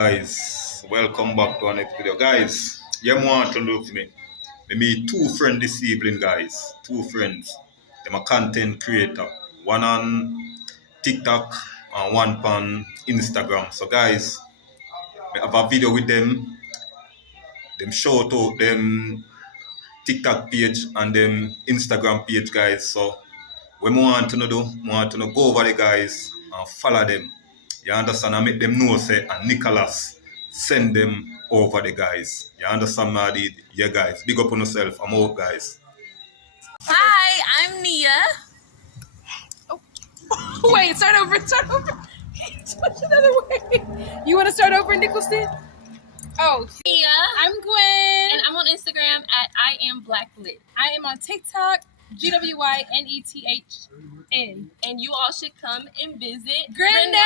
Guys, welcome back to our next video. Guys, you want to look for me. Me meet two friends this evening, guys. Two friends. Them a content creator. One on TikTok and one on Instagram. So guys, I have a video with them. Them shout out them TikTok page and them Instagram page, guys. So what I want to do, I want to go over the guys and follow them. You understand? I make them know say and Nicholas send them over the guys. You understand my did? Yeah guys. Big up on yourself. I'm out guys. Hi, I'm Nia. Oh. Wait, start over. Switch another way. You want to start over, Nicholson? Oh, Nia. I'm Gwen. And I'm on Instagram at I am Blacklit. I am on TikTok, GWYNETHN. And you all should come and visit Grenada.